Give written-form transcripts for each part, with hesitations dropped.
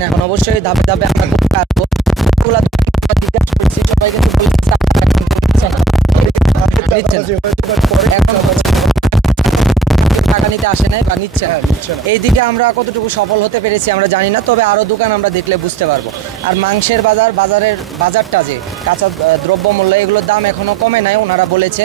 না, এখন অবশ্যই ধাপে ধাপে আমরা করতে আসবো। জিজ্ঞাসা করছি, সবাই কিন্তু বলেছে এখন টাকা নিতে আসে নাই বা নিচ্ছে না। এই দিকে আমরা কতটুকু সফল হতে পেরেছি আমরা জানি না, তবে আরও দোকান আমরা দেখলে বুঝতে পারবো। আর মাংসের বাজারটা যে কাঁচা দ্রব্যমূল্য এগুলোর দাম এখনও কমে নাই, ওনারা বলেছে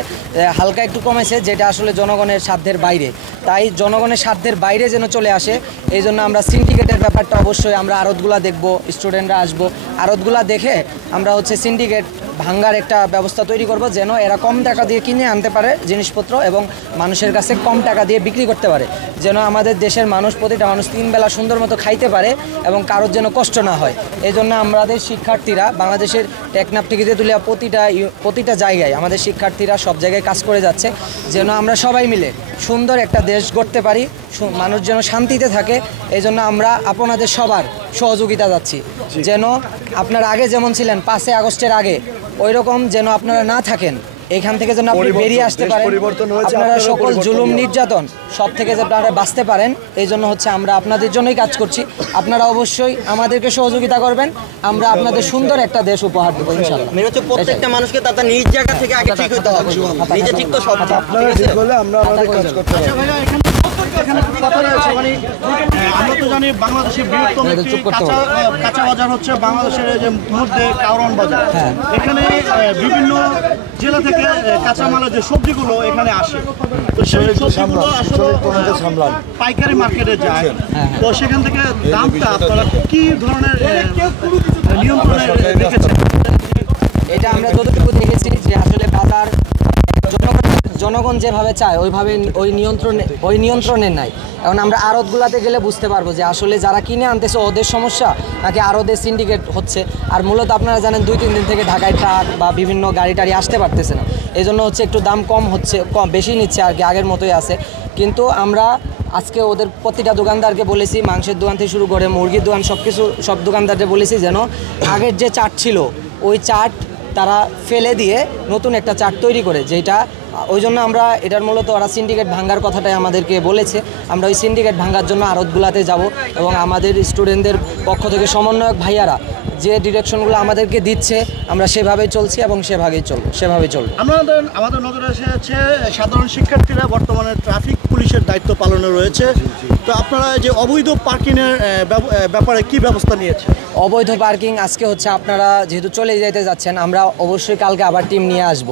হালকা একটু কমেছে, যেটা আসলে জনগণের সাধ্যের বাইরে। তাই জনগণের সাধ্যের বাইরে যেন চলে আসে, এই জন্য আমরা সিন্ডিকেটের ব্যাপারটা অবশ্যই আমরা আড়তগুলা দেখবো, স্টুডেন্টরা আসবো, আড়তগুলা দেখে আমরা হচ্ছে সিন্ডিকেট ভাঙ্গার একটা ব্যবস্থা তৈরি করব, যেন এরা কম টাকা দিয়ে কিনে আনতে পারে জিনিসপত্র এবং মানুষের কাছে কম টাকা দিয়ে বিক্রি করতে পারে, যেন আমাদের দেশের মানুষ, প্রতিটা মানুষ 3 বেলা সুন্দর মতো খাইতে পারে এবং কারোর যেন কষ্ট না হয়। এই জন্য আমাদের শিক্ষার্থীরা বাংলাদেশের টেকনাফ থেকে তেঁতুলিয়া প্রতিটা জায়গায় আমাদের শিক্ষার্থীরা সব জায়গায় কাজ করে যাচ্ছে, যেন আমরা সবাই মিলে সুন্দর একটা দেশ গড়তে পারি, মানুষ যেন শান্তিতে থাকে। এই জন্য আমরা আপনাদের সবার সহযোগিতা যাচ্ছি, যেন আপনারা আগে যেমন ছিলেন 5 আগস্টের আগে ওই রকম যেন আপনারা না থাকেন, এখান থেকে যেন আপনি বেরিয়ে আসতে পারেন, আপনারা সকল জুলুম নির্যাতন সব থেকে যেন আপনারা বাঁচতে পারেন। এই জন্য হচ্ছে আমরা আপনাদের জন্যই কাজ করছি, আপনারা অবশ্যই আমাদেরকে সহযোগিতা করবেন, আমরা আপনাদের সুন্দর একটা দেশ উপহার দেবো ইনশাআল্লাহ। মেন হচ্ছে প্রত্যেকটা মানুষকে তার নিজ জায়গা থেকে আগে ঠিক হতে হবে, নিজে ঠিক তো সব আপনারা ঠিক হলে আমরা আমাদের কাজ করতে পারবো। এখানে কথা রয়েছে, মানে আমরা তো জানি বাংলাদেশের বৃহত্তম একটি কাঁচা বাজার হচ্ছে বাংলাদেশের যে মধ্যে কাউরন বাজার। এখানে বিভিন্ন জেলা থেকে কাঁচামালের যে সবজিগুলো এখানে আসে, তো সেই সবজিগুলো আসলে পাইকারি মার্কেটে যায়, তো সেখান থেকে দামটা আপনারা কি ধরনের নিয়ন্ত্রণে রেখেছেন? এটা আমরা যতটুকু দেখেছি যে আসলে বাজার জনগণ যেভাবে চায় ওইভাবে ওই নিয়ন্ত্রণের নাই। এখন আমরা আড়তগুলাতে গেলে বুঝতে পারবো যে আসলে যারা কিনে আনতেছে ওদের সমস্যা নাকি আড়তের সিন্ডিকেট হচ্ছে। আর মূলত আপনারা জানেন 2-3 দিন থেকে ঢাকায় ট্রাক বা বিভিন্ন গাড়ি টাড়ি আসতে পারতেছে না, এই জন্য হচ্ছে একটু দাম বেশি নিচ্ছে আর কি, আগের মতোই আছে। কিন্তু আমরা আজকে ওদের প্রতিটা দোকানদারকে বলেছি, মাংসের দোকান থেকে শুরু করে মুরগির দোকান সব দোকানদারকে বলেছি যেন আগের যে চার্ট ছিল ওই চার্ট তারা ফেলে দিয়ে নতুন একটা চার্ট তৈরি করে, যেটা ওই জন্য আমরা এটার মূলত ওরা সিন্ডিকেট ভাঙ্গার কথাটাই আমাদেরকে বলেছে। আমরা ওই সিন্ডিকেট ভাঙ্গার জন্য আড়তগুলাতে যাব এবং আমাদের স্টুডেন্টদের পক্ষ থেকে সমন্বয়ক ভাইয়ারা যে ডিরেকশনগুলো আমাদেরকে দিচ্ছে আমরা সেভাবেই চলছি এবং সেভাবেই চলবো। আমাদের নজরে এসেছে সাধারণ শিক্ষার্থীরা বর্তমানে ট্রাফিক পুলিশের দায়িত্ব পালনে রয়েছে, তো আপনারা যে অবৈধ পার্কিংয়ের ব্যাপারে কি ব্যবস্থা নিয়েছে? অবৈধ পার্কিং আজকে হচ্ছে আপনারা যেহেতু চলে যেতে যাচ্ছেন, আমরা অবশ্যই কালকে আবার টিম নিয়ে আসব।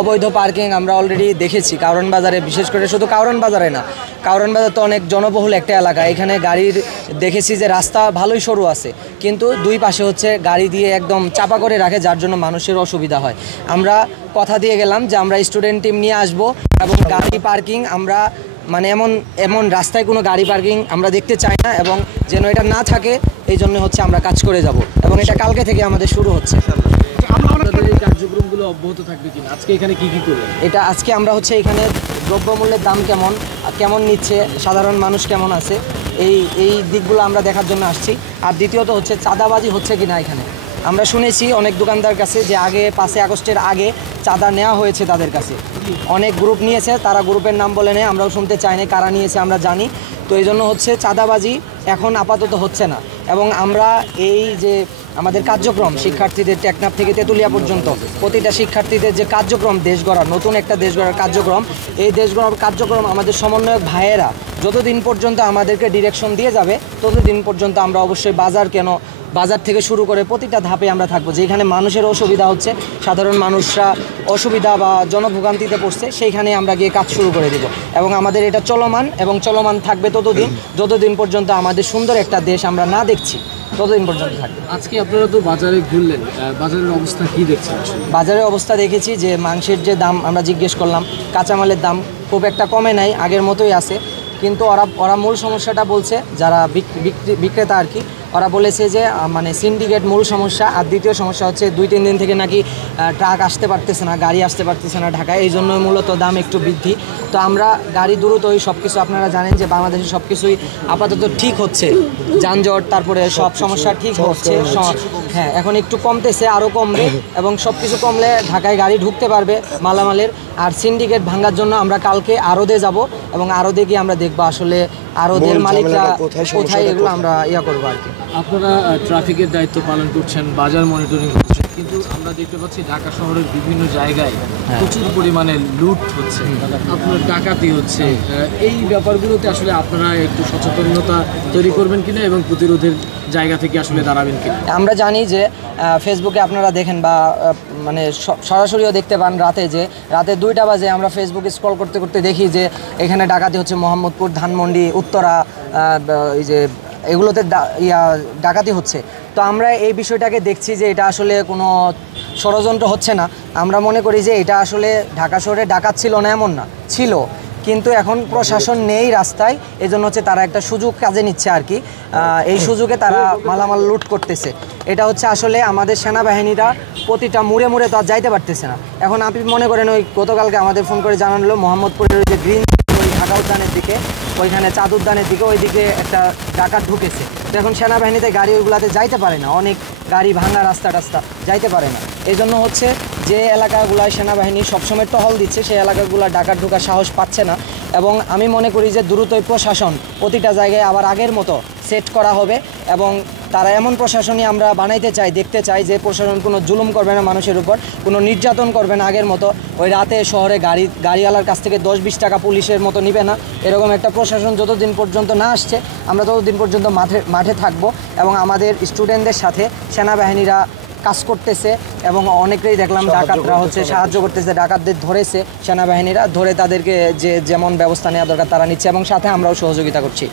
অবৈধ পার্কিং আমরা অলরেডি দেখেছি কাউরন বাজারে, বিশেষ করে শুধু কাউরন বাজারে না, কাউরন বাজার তো অনেক জনবহুল একটা এলাকা, এখানে গাড়ির দেখেছি যে রাস্তা ভালোই সরু আছে, কিন্তু 2 পাশে হচ্ছে গাড়ি দিয়ে একদম চাপা করে রাখে, যার জন্য মানুষের অসুবিধা হয়। আমরা কথা দিয়ে গেলাম যে আমরা স্টুডেন্ট টিম নিয়ে আসব এবং গাড়ি পার্কিং আমরা মানে এমন রাস্তায় কোনো গাড়ি পার্কিং আমরা দেখতে চাই না, এবং যেন এটা না থাকে এই জন্য হচ্ছে আমরা কাজ করে যাব এবং এটা কালকে থেকে আমাদের শুরু হচ্ছে। এই কার্যক্রমগুলো অব্যাহত থাকবে কিনা? আজকে এখানে কি করবেন? এটা আজকে আমরা হচ্ছে এখানে দ্রব্যমূল্যের দাম কেমন নিচ্ছে, সাধারণ মানুষ কেমন আছে, এই দিকগুলো আমরা দেখার জন্য আসছি। আর দ্বিতীয়ত হচ্ছে চাঁদাবাজি হচ্ছে কিনা এখানে। আমরা শুনেছি অনেক দোকানদার কাছে যে আগে 5 আগস্টের আগে চাঁদা নেওয়া হয়েছে, তাদের কাছে অনেক গ্রুপ নিয়েছে, তারা গ্রুপের নাম বলে নেয়, আমরাও শুনতে চাই না কারা নিয়েছে আমরা জানি। তো এই জন্য হচ্ছে চাঁদাবাজি এখন আপাতত হচ্ছে না, এবং আমরা এই যে আমাদের কার্যক্রম শিক্ষার্থীদের টেকনাফ থেকে তেঁতুলিয়া পর্যন্ত প্রতিটা শিক্ষার্থীদের যে কার্যক্রম দেশ গড়ার, নতুন একটা দেশ গড়ার কার্যক্রম, এই দেশ গড়ার কার্যক্রম আমাদের সমন্বয়ক ভাইয়েরা যতদিন পর্যন্ত আমাদেরকে ডিরেকশন দিয়ে যাবে ততদিন পর্যন্ত আমরা অবশ্যই বাজার থেকে শুরু করে প্রতিটা ধাপে আমরা থাকবো। যেখানে মানুষের অসুবিধা হচ্ছে, সাধারণ মানুষরা অসুবিধা বা জনভোগান্তিতে পড়ছে, সেইখানে আমরা গিয়ে কাজ শুরু করে দেব এবং আমাদের এটা চলমান থাকবে যতদিন পর্যন্ত আমাদের সুন্দর একটা দেশ আমরা না দেখছি, ততদিন পর্যন্ত থাকবে। আজকে আপনারা তো বাজারে ঘুরলেন, বাজারের অবস্থা কি দেখছেন? বাজারের অবস্থা দেখেছি যে মাংসের যে দাম আমরা জিজ্ঞেস করলাম, কাঁচামালের দাম খুব একটা কমে নাই, আগের মতোই আছে, কিন্তু ওরা মূল সমস্যাটা বলছে, যারা বিক্রেতা আর কি, ওরা বলেছে যে মানে সিন্ডিকেট মূল সমস্যা, আর দ্বিতীয় সমস্যা হচ্ছে 2-3 দিন থেকে নাকি ট্রাক আসতে পারতেছে না, গাড়ি আসতে পারতেছে না ঢাকায়, এই জন্যই মূলত দাম একটু বৃদ্ধি। তো আমরা গাড়ি দ্রুতই সব কিছু, আপনারা জানেন যে বাংলাদেশে সব কিছুই আপাতত ঠিক হচ্ছে, যানজট তারপরে সব সমস্যা ঠিক হচ্ছে, হ্যাঁ এখন একটু কমতেছে, আরও কমবে এবং সব কিছু কমলে ঢাকায় গাড়ি ঢুকতে পারবে মালামালের, আর সিন্ডিকেট ভাঙার জন্য আমরা কালকে আরদে যাব এবং আরদে গিয়ে আমরা দেখবো আসলে আরদের মালিকরা কোথায়, এগুলো আমরা করবো আর কি। আপনারা ট্রাফিকের দায়িত্ব পালন করছেন, বাজার মনিটরিং করছেন, কিন্তু আমরা দেখতে পাচ্ছি ঢাকা শহরের বিভিন্ন জায়গায় প্রচুর পরিমাণে লুট হচ্ছে, আপনার ডাকাতি হচ্ছে। এই ব্যাপারগুলোতে আসলে আপনারা একটু সচেতনতা তৈরি করবেন কিনা এবং প্রতিরোধের জায়গা থেকে আসলে দাঁড়াবেন কিনা? আমরা জানি যে ফেসবুকে আপনারা দেখেন বা মানে সরাসরিও দেখতে পান রাতে 2টা বাজে আমরা ফেসবুকে স্ক্রল করতে করতে দেখি যে এখানে ডাকাতি হচ্ছে, মোহাম্মদপুর, ধানমন্ডি, উত্তরা, এই যে এগুলোতে ডাকাতি হচ্ছে। তো আমরা এই বিষয়টাকে দেখছি যে এটা আসলে কোনো ষড়যন্ত্র হচ্ছে না। আমরা মনে করি যে এটা আসলে ঢাকা শহরে ডাকাত ছিল না এমন না, ছিল, কিন্তু এখন প্রশাসন নেই রাস্তায়, এজন্য হচ্ছে তারা একটা সুযোগ কাজে নিচ্ছে আর কি। এই সুযোগে তারা মালামাল লুট করতেছে। এটা হচ্ছে আসলে আমাদের সেনাবাহিনীরা প্রতিটা মুড়ে মুড়ে তো আর যাইতে পারতেছে না। এখন আপনি মনে করেন ওই গতকালকে আমাদের ফোন করে জানানো হলো মোহাম্মদপুরের ওই যে গ্রিন ঢাকা উদ্যানের দিকে, ওইখানে চাঁদ উদ্যানের দিকে, ওইদিকে একটা ডাকাত ঢুকেছে। তো এখন সেনাবাহিনীতে গাড়ি ওইগুলাতে যাইতে পারে না, অনেক গাড়ি ভাঙা রাস্তা যাইতে পারে না। এই জন্য হচ্ছে যে এলাকাগুলোয় সেনাবাহিনী সবসময় টহল দিচ্ছে, সেই এলাকাগুলো ডাকাত ঢোকার সাহস পাচ্ছে না। এবং আমি মনে করি যে দ্রুতই প্রশাসন প্রতিটা জায়গায় আবার আগের মতো সেট করা হবে এবং তারা এমন প্রশাসনই আমরা বানাইতে চাই, দেখতে চাই যে প্রশাসন কোনো জুলুম করবে না মানুষের উপর, কোনো নির্যাতন করবে না আগের মতো, ওই রাতে শহরে গাড়িওয়ালার কাছ থেকে 10-20 টাকা পুলিশের মতো নিবে না, এরকম একটা প্রশাসন যতদিন পর্যন্ত না আসছে আমরা ততদিন পর্যন্ত মাঠে থাকবো। এবং আমাদের স্টুডেন্টদের সাথে সেনাবাহিনীরা কাজ করতেছে এবং অনেকেই দেখলাম ডাকাতরা হচ্ছে সাহায্য করতেছে, ডাকাতদের ধরেছে সেনাবাহিনীরা, ধরে তাদেরকে যে যেমন ব্যবস্থা নেওয়া দরকার তারা নিচ্ছে এবং সাথে আমরাও সহযোগিতা করছি।